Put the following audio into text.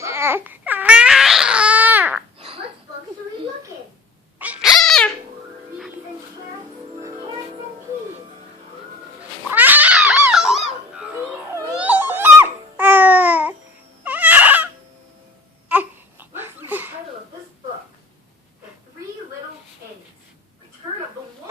What book should we look in? Peas and carrots, carrots and peas. Let's read the title of this book. The Three Little Pennies. Return of the Wall.